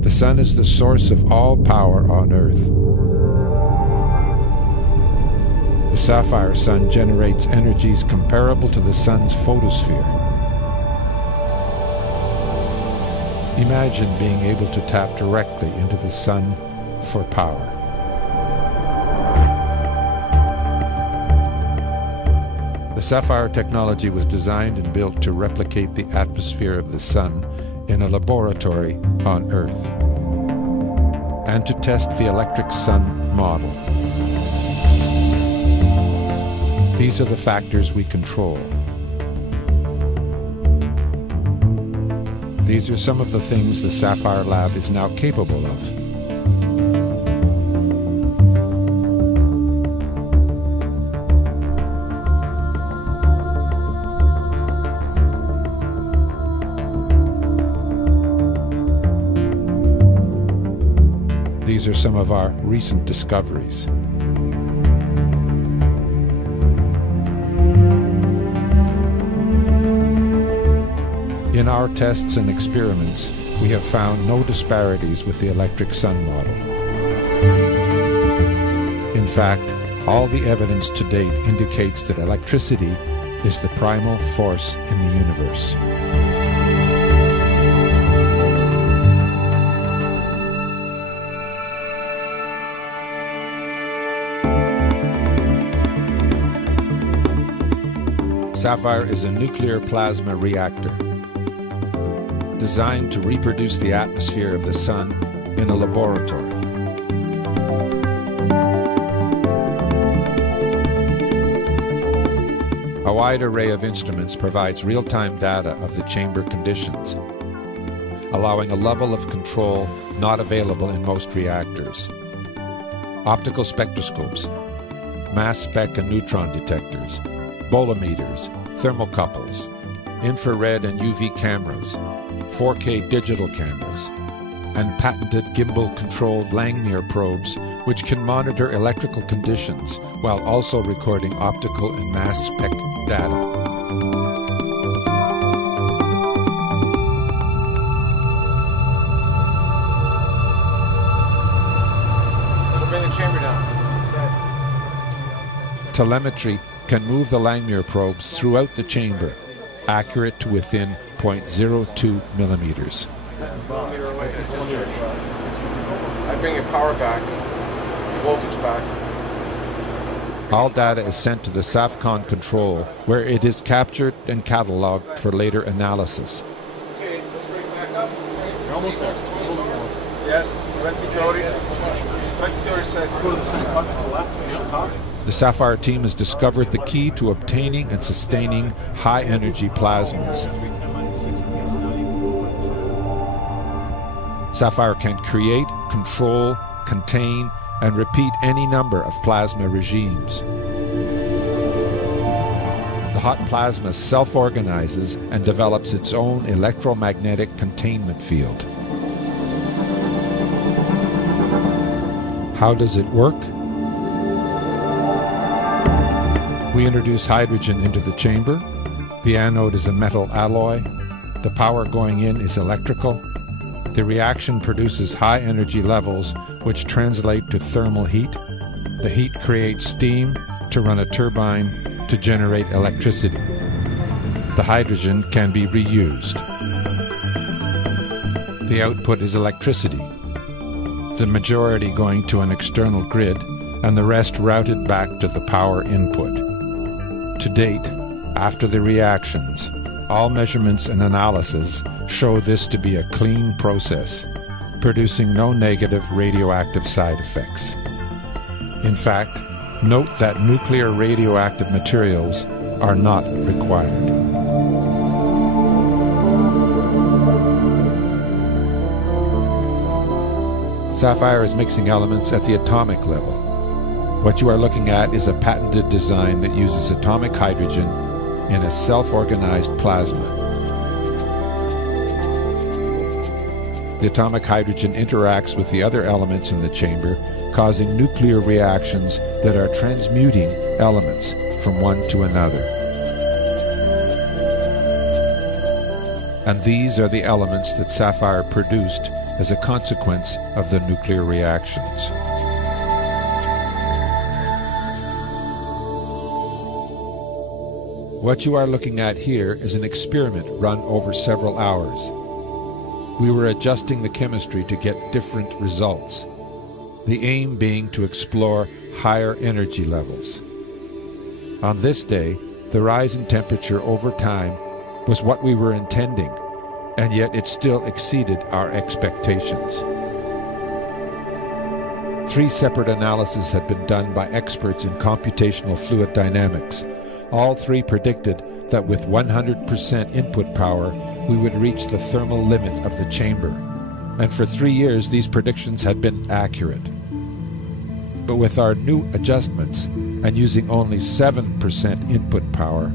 The sun is the source of all power on Earth. The SAFIRE Sun generates energies comparable to the sun's photosphere. Imagine being able to tap directly into the sun for power. The SAFIRE technology was designed and built to replicate the atmosphere of the sun in a laboratory on Earth, and to test the electric sun model. These are the factors we control. These are some of the things the SAFIRE Lab is now capable of. These are some of our recent discoveries. In our tests and experiments, we have found no disparities with the electric sun model. In fact, all the evidence to date indicates that electricity is the primal force in the universe. SAFIRE is a nuclear plasma reactor designed to reproduce the atmosphere of the sun in a laboratory. A wide array of instruments provides real-time data of the chamber conditions, allowing a level of control not available in most reactors. Optical spectroscopes, mass spec and neutron detectors, bolometers, thermocouples, infrared and UV cameras, 4K digital cameras, and patented gimbal-controlled Langmuir probes which can monitor electrical conditions while also recording optical and mass spec data. Bring the chamber down. Telemetry can move the Langmuir probes throughout the chamber, accurate to within 0.02 millimeters. I bring your power back, voltage back. All data is sent to the SAFCON control, where it is captured and cataloged for later analysis. Okay, let's bring it back up. You're almost there. Yes, 2030. 2030 said. Go to the center cut to the left, be on top. The SAFIRE team has discovered the key to obtaining and sustaining high-energy plasmas. SAFIRE can create, control, contain, and repeat any number of plasma regimes. The hot plasma self-organizes and develops its own electromagnetic containment field. How does it work? We introduce hydrogen into the chamber. The anode is a metal alloy. The power going in is electrical. The reaction produces high energy levels which translate to thermal heat. The heat creates steam to run a turbine to generate electricity. The hydrogen can be reused. The output is electricity, the majority going to an external grid and the rest routed back to the power input. To date, after the reactions, all measurements and analysis show this to be a clean process, producing no negative radioactive side effects. In fact, note that nuclear radioactive materials are not required. SAFIRE is mixing elements at the atomic level. What you are looking at is a patented design that uses atomic hydrogen in a self-organized plasma. The atomic hydrogen interacts with the other elements in the chamber, causing nuclear reactions that are transmuting elements from one to another. And these are the elements that SAFIRE produced as a consequence of the nuclear reactions. What you are looking at here is an experiment run over several hours. We were adjusting the chemistry to get different results, the aim being to explore higher energy levels. On this day, the rise in temperature over time was what we were intending, and yet it still exceeded our expectations. 3 separate analyses had been done by experts in computational fluid dynamics. All 3 predicted that with 100% input power, we would reach the thermal limit of the chamber. And for 3 years, these predictions had been accurate. But with our new adjustments, and using only 7% input power,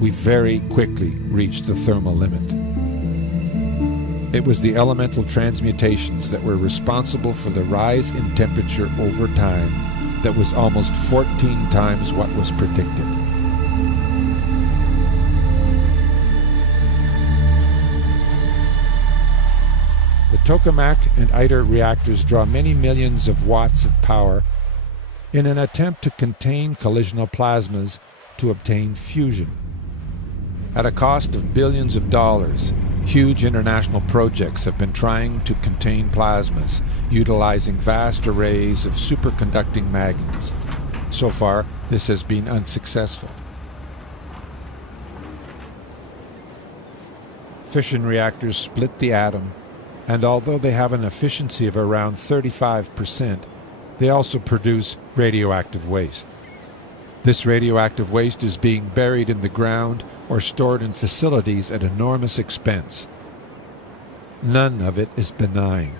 we very quickly reached the thermal limit. It was the elemental transmutations that were responsible for the rise in temperature over time that was almost 14 times what was predicted. The tokamak and ITER reactors draw many millions of watts of power in an attempt to contain collisional plasmas to obtain fusion. At a cost of billions of dollars, huge international projects have been trying to contain plasmas, utilizing vast arrays of superconducting magnets. So far, this has been unsuccessful. Fission reactors split the atom, and although they have an efficiency of around 35%, they also produce radioactive waste. This radioactive waste is being buried in the ground or stored in facilities at enormous expense. None of it is benign.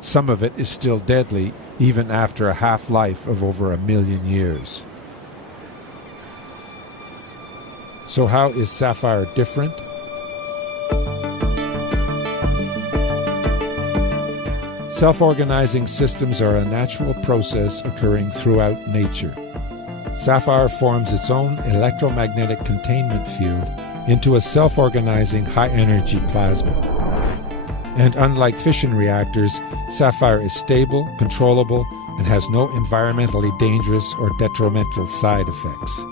Some of it is still deadly even after a half-life of over 1 million years. So how is SAFIRE different? Self-organizing systems are a natural process occurring throughout nature. SAFIRE forms its own electromagnetic containment field into a self-organizing high-energy plasma. And unlike fission reactors, SAFIRE is stable, controllable, and has no environmentally dangerous or detrimental side effects.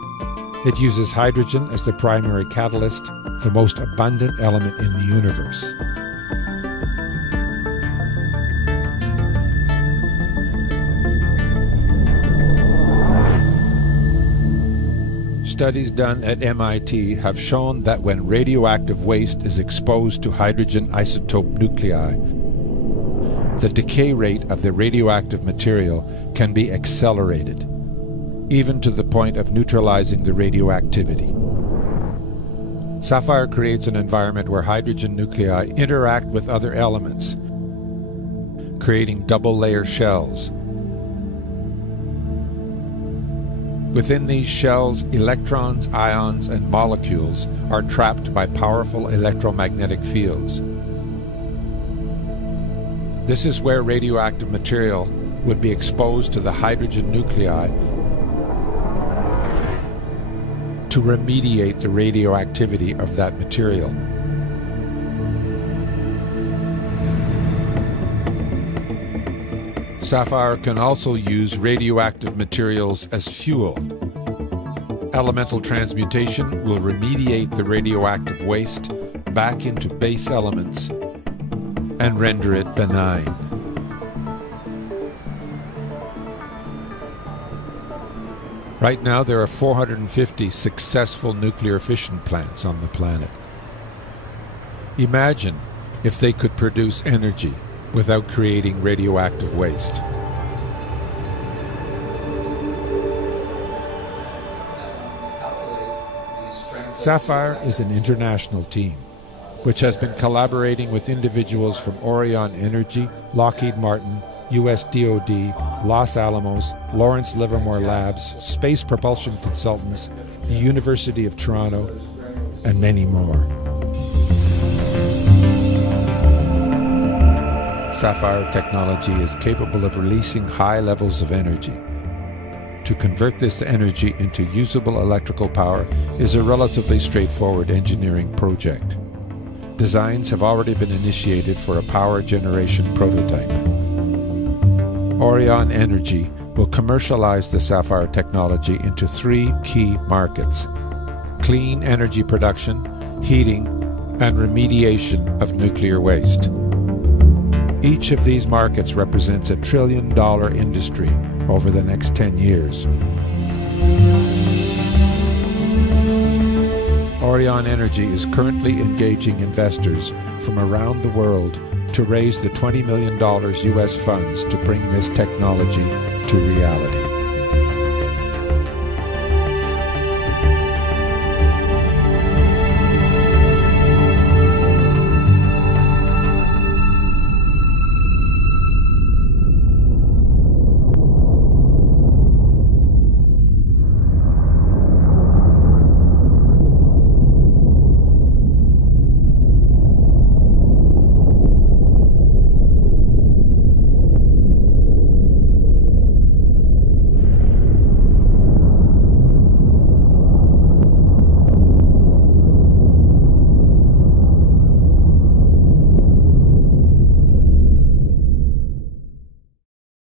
It uses hydrogen as the primary catalyst, the most abundant element in the universe. Studies done at MIT have shown that when radioactive waste is exposed to hydrogen isotope nuclei, the decay rate of the radioactive material can be accelerated, even to the point of neutralizing the radioactivity. SAFIRE creates an environment where hydrogen nuclei interact with other elements, creating double-layer shells. Within these shells, electrons, ions, and molecules are trapped by powerful electromagnetic fields. This is where radioactive material would be exposed to the hydrogen nuclei to remediate the radioactivity of that material. SAFIRE can also use radioactive materials as fuel. Elemental transmutation will remediate the radioactive waste back into base elements and render it benign. Right now, there are 450 successful nuclear fission plants on the planet. Imagine if they could produce energy without creating radioactive waste. SAFIRE is an international team, which has been collaborating with individuals from Orion Energy, Lockheed Martin, US DoD, Los Alamos, Lawrence Livermore Labs, Space Propulsion Consultants, the University of Toronto, and many more. SAFIRE technology is capable of releasing high levels of energy. To convert this energy into usable electrical power is a relatively straightforward engineering project. Designs have already been initiated for a power generation prototype. Orion Energy will commercialize the SAFIRE technology into 3 key markets: clean energy production, heating, and remediation of nuclear waste. Each of these markets represents a $1 trillion industry over the next 10 years. Orion Energy is currently engaging investors from around the world to raise the $20 million US funds to bring this technology to reality.